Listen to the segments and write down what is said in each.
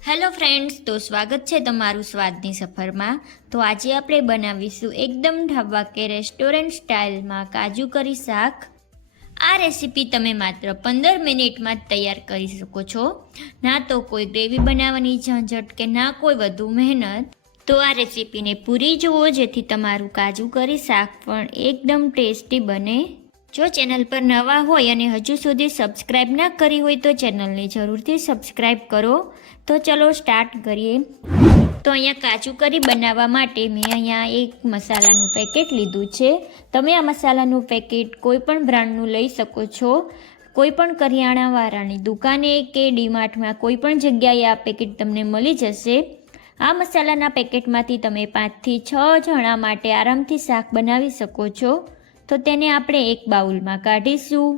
Hello friends, તો સ્વાગત છે તમારું સ્વાદની સફરમાં। તો આજે આપણે બનાવીશું એકદમ ઢાબા કે રેસ્ટોરન્ટ સ્ટાઇલમાં કાજુ કરી શાક। આ રેસીપી તમે માત્ર 15 મિનિટમાં જ તૈયાર કરી શકો છો। ના તો કોઈ ગ્રેવી બનાવવાની ઝંઝટ કે ના કોઈ વધુ મહેનત। તો આ રેસીપીને પૂરી જુઓ જેથી તમારું કાજુ કરી શાક પણ એકદમ ટેસ્ટી બને। જો ચેનલ પર નવા હોય અને હજુ સુધી સબસ્ક્રાઈબ ના કરી હોય તો ચેનલને જરૂરથી સબસ્ક્રાઈબ કરો। તો ચલો સ્ટાર્ટ કરીએ। તો અહીંયા કાજુ કરી બનાવવા માટે મેં અહીંયા એક મસાલાનું પેકેટ લીધું છે। તમે આ મસાલાનું પેકેટ કોઈ પણ બ્રાન્ડનું લઈ શકો છો। કોઈ પણ કરિયાણાવાળાની દુકાને કે ડીમાર્ટમાં કોઈ પણ જગ્યાએ આ પેકેટ તમને મળી જશે। આ મસાલાના પેકેટમાંથી તમે 5 થી 6 જણા માટે આરામથી શાક બનાવી શકો છો। તો તેને આપણે એક બાઉલમાં કાઢીશું।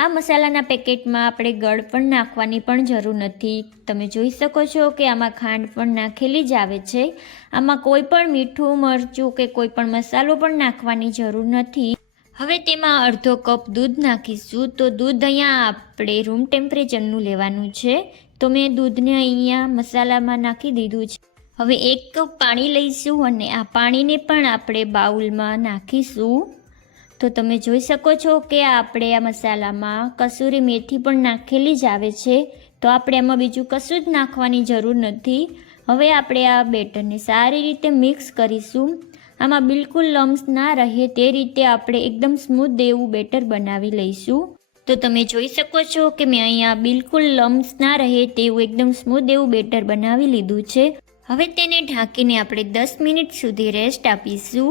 આ મસાલાના પેકેટમાં આપણે ગળ પણ નાખવાની પણ જરૂર નથી। તમે જોઈ શકો છો કે આમાં ખાંડ પણ નાખેલી જ આવે છે। આમાં કોઈ પણ મીઠું મરચું કે કોઈ પણ મસાલો પણ નાખવાની જરૂર નથી। હવે તેમાં અડધો કપ દૂધ નાખીશું। તો દૂધ અહીંયા આપણે રૂમ ટેમ્પરેચરનું લેવાનું છે। તો મેં દૂધને અહીંયા મસાલામાં નાખી દીધું છે। હવે 1 કપ પાણી લઈશું અને આ પાણીને પણ આપણે બાઉલમાં નાખીશું। તો તમે જોઈ શકો છો કે આપણે આ મસાલામાં કસૂરી મેથી પણ નાખેલી જ આવે છે। તો આપણે આમાં બીજું કશું જ નાખવાની જરૂર નથી। હવે આપણે આ બેટરને સારી રીતે મિક્સ કરીશું। આમાં બિલકુલ લમ્સ ના રહે તે રીતે આપણે એકદમ સ્મૂથ એવું બેટર બનાવી લઈશું। તો તમે જોઈ શકો છો કે મેં અહીંયા બિલકુલ લમ્સ ના રહે તેવું એકદમ સ્મૂથ એવું બેટર બનાવી લીધું છે। હવે તેને ઢાંકીને આપણે 10 મિનિટ સુધી રેસ્ટ આપીશું।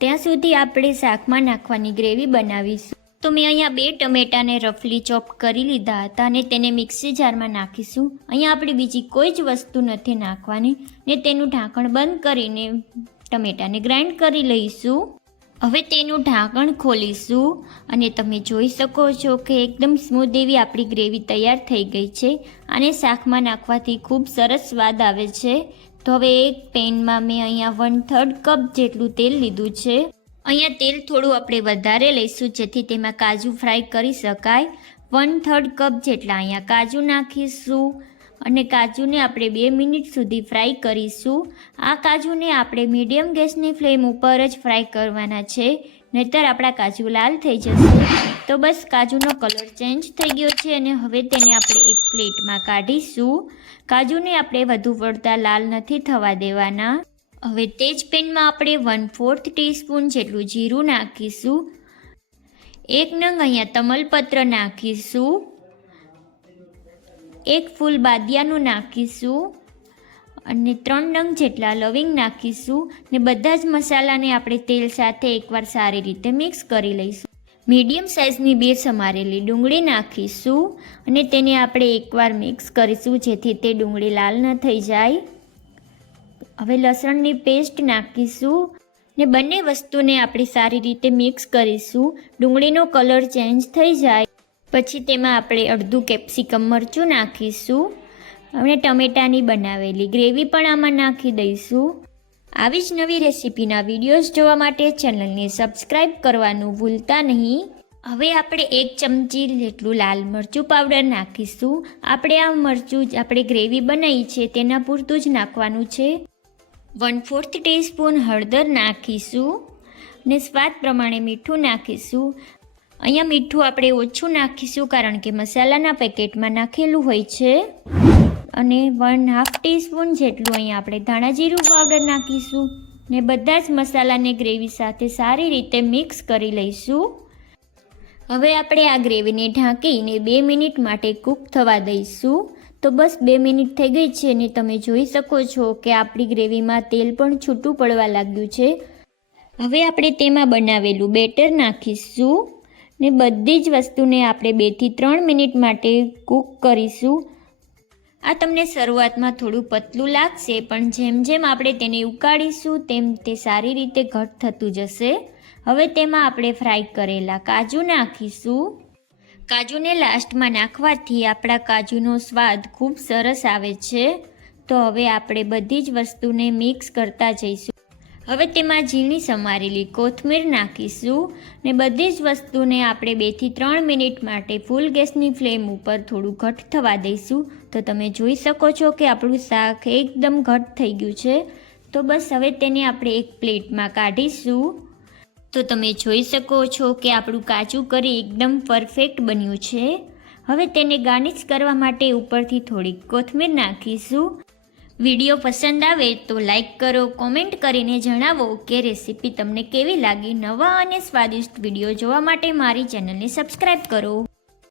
ત્યાં સુધી આપણે શાકમાં નાખવાની ગ્રેવી બનાવીશું। તો મેં અહીંયા 2 ટમેટાને રફલી ચોપ કરી લીધા હતા અને તેને મિક્સી જારમાં નાખીશું। અહીંયા આપણે બીજી કોઈ જ વસ્તુ નથી નાખવાની ને તેનું ઢાંકણ બંધ કરીને ટમેટાને ગ્રાઇન્ડ કરી લઈશું। હવે તેનું ઢાંકણ ખોલીશું અને તમે જોઈ શકો છો કે એકદમ સ્મૂથ એવી આપણી ગ્રેવી તૈયાર થઈ ગઈ છે। આને શાકમાં નાખવાથી ખૂબ સરસ સ્વાદ આવે છે। તો હવે એક પેનમાં મેં અહીંયા 1/3 કપ જેટલું તેલ લીધું છે। અહીંયા તેલ થોડું આપણે વધારે લઈશું જેથી તેમાં કાજુ ફ્રાય કરી શકાય। 1/3 કપ જેટલા અહીંયા કાજુ નાખીશું અને કાજુને આપણે 2 મિનિટ સુધી ફ્રાય કરીશું। આ કાજુને આપણે મીડિયમ ગેસની ફ્લેમ ઉપર જ ફ્રાય કરવાના છે, નહીંતર આપણા કાજુ લાલ થઈ જશે। તો બસ કાજુનો કલર ચેન્જ થઈ ગયો છે અને હવે તેને આપણે એક પ્લેટમાં કાઢીશું। કાજુને આપણે વધુ પડતા લાલ નથી થવા દેવાના। હવે તે જ પેનમાં આપણે 1/4 ટીસ્પૂન જેટલું જીરું નાખીશું। 1 નંગ અહીંયા તમલપત્ર નાખીશું। 1 ફૂલ બાદિયાનું નાખીશું અને 3 નંગ જેટલા લવિંગ નાખીશું ને બધા જ મસાલાને આપણે તેલ સાથે એકવાર સારી રીતે મિક્સ કરી લઈશું। મીડિયમ સાઇઝની 2 સમારેલી ડુંગળી નાખીશું અને તેને આપણે એકવાર મિક્સ કરીશું જેથી તે ડુંગળી લાલ ન થઈ જાય। હવે લસણની પેસ્ટ નાખીશું ને બંને વસ્તુને આપણે સારી રીતે મિક્સ કરીશું। ડુંગળીનો કલર ચેન્જ થઈ જાય પછી તેમાં આપણે અડધું કેપ્સિકમ મરચું નાખીશું અને ટમેટાની બનાવેલી ગ્રેવી પણ આમાં નાખી દઈશું। આવી જ નવી રેસીપીના વિડીયોઝ જોવા માટે ચેનલને સબસ્ક્રાઈબ કરવાનું ભૂલતા નહીં। હવે આપણે 1 ચમચી જેટલું લાલ મરચું પાવડર નાખીશું। આપણે આ મરચું જ આપણે ગ્રેવી બનાવી છે તેના પૂરતું જ નાખવાનું છે। 1/4 ટીસ્પૂન હળદર નાખીશું અને સ્વાદ પ્રમાણે મીઠું નાખીશું। અહીંયા મીઠું આપણે ઓછું નાખીશું કારણ કે મસાલાના પેકેટમાં નાખેલું હોય છે। અને 1/2 ટીસ્પૂન જેટલું અહીંયા આપણે ધાણા જીરું પાવડર નાખીશું ને બધા જ મસાલાને ગ્રેવી સાથે સારી રીતે મિક્સ કરી લઈશું। હવે આપણે આ ગ્રેવીને ઢાંકીને 2 મિનિટ માટે કૂક થવા દઈશું। તો બસ 2 મિનિટ થઈ ગઈ છે અને તમે જોઈ શકો છો કે આપણી ગ્રેવીમાં તેલ પણ છૂટું પડવા લાગ્યું છે। હવે આપણે તેમાં બનાવેલું બેટર નાખીશું ને બધી જ વસ્તુને આપણે 2 થી 3 મિનિટ માટે કૂક કરીશું। આ તમને શરૂઆતમાં થોડું પતલું લાગશે પણ જેમ જેમ આપણે તેને ઉકાળીશું તેમ તે સારી રીતે ઘટ થતું જશે। હવે તેમાં આપણે ફ્રાય કરેલા કાજુ નાખીશું। કાજુને લાસ્ટમાં નાખવાથી આપણા કાજુનો સ્વાદ ખૂબ સરસ આવે છે। તો હવે આપણે બધી જ વસ્તુને મિક્સ કરતા જઈશું। હવે તેમાં ઝીણી સમારેલી કોથમીર નાખીશું ને બધી જ વસ્તુને આપણે 2 થી 3 મિનિટ માટે ફૂલ ગેસની ફ્લેમ ઉપર થોડું ઘટ થવા દઈશું. તો તમે જોઈ શકો છો કે આપણું શાક એકદમ ઘટ થઈ ગયું છે. તો બસ હવે તેને આપણે એક પ્લેટમાં કાઢીશું. તો તમે જોઈ શકો છો કે આપણું કાચું કરી એકદમ પરફેક્ટ બન્યું છે. હવે તેને ગાર્નિશ કરવા માટે ઉપરથી થોડીક કોથમીર નાખીશું. વિડીયો પસંદ આવે તો લાઈક કરો, કોમેન્ટ કરીને જણાવો કે રેસીપી તમને કેવી લાગી. નવા અને સ્વાદિષ્ટ વિડીયો જોવા માટે મારી ચેનલને સબસ્ક્રાઈબ કરો.